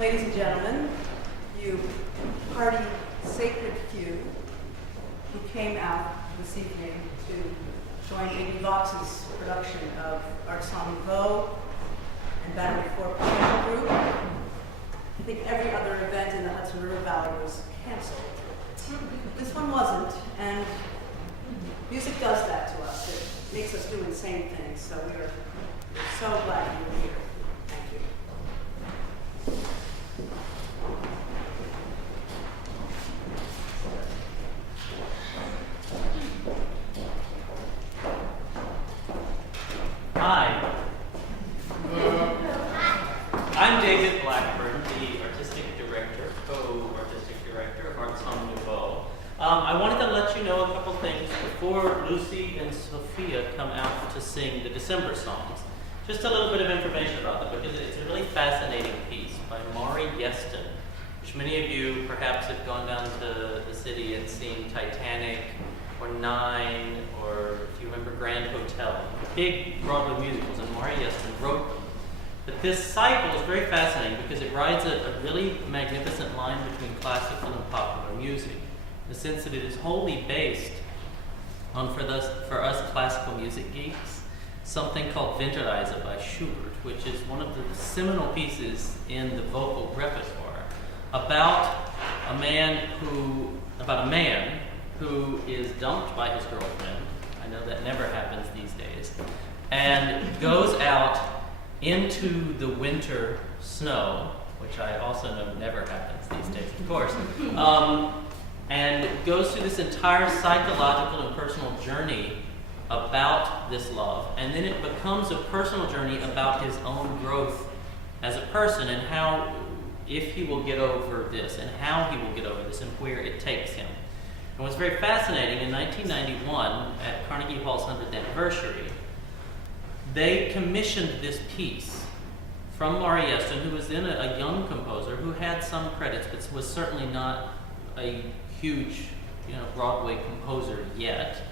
Ladies and gentlemen, you hardy sacred few who came out this evening to join IgniVox's production of Nouveau and Battery 4 Piano Group. I think every other event in the Hudson River Valley was canceled. But this one wasn't, and music does that to us. It makes us do insane things, so we're so glad you're here. Thank you. Hi. I'm David Blackburn, the artistic director, co-artistic director of Nouveau. I wanted to let you know a couple things before Lucy and Sophia come out to sing the December songs. Just a little bit of information about them, because it's a really fascinating piece by Maury Yeston, which many of you perhaps have gone down to the city and seen Titanic, or Nine, or if you remember Grand Hotel, big Broadway musicals, and Maury Yeston wrote them. But this cycle is very fascinating because it rides a really magnificent line between classical and popular music, in the sense that it is wholly based on, for us classical music geeks, something called Winterreise by Schubert, which is one of the seminal pieces in the vocal repertoire about a man who is dumped by his girlfriend. I know that never happens these days, and goes out into the winter snow, which I also know never happens these days, of course, and goes through this entire psychological and personal journey about this love, and then it becomes a personal journey about his own growth as a person, and how, if he will get over this, and how he will get over this, and where it takes him. And what's very fascinating, in 1991, at Carnegie Hall's 100th anniversary, they commissioned this piece from Maury Yeston, who was then a young composer who had some credits, but was certainly not a huge, Broadway composer yet.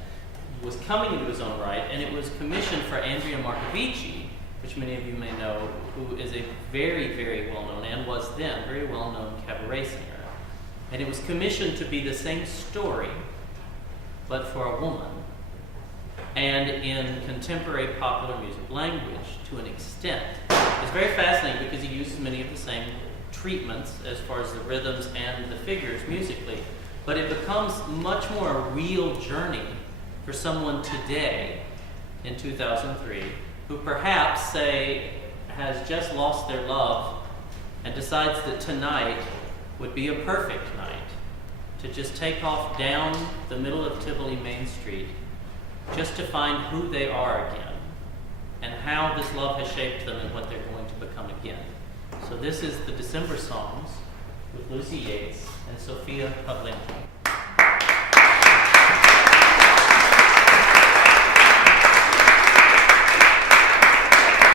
Was coming into his own right, and it was commissioned for Andrea Marcovici, which many of you may know, who is a very, very well-known, and was then very well-known cabaret singer. And it was commissioned to be the same story, but for a woman, and in contemporary popular music language to an extent. It's very fascinating because he uses many of the same treatments as far as the rhythms and the figures musically, but it becomes much more a real journey for someone today, in 2003, who perhaps, say, has just lost their love and decides that tonight would be a perfect night to just take off down the middle of Tivoli Main Street just to find who they are again and how this love has shaped them and what they're going to become again. So this is the December songs with Lucy Yates and Sophia Kathleen.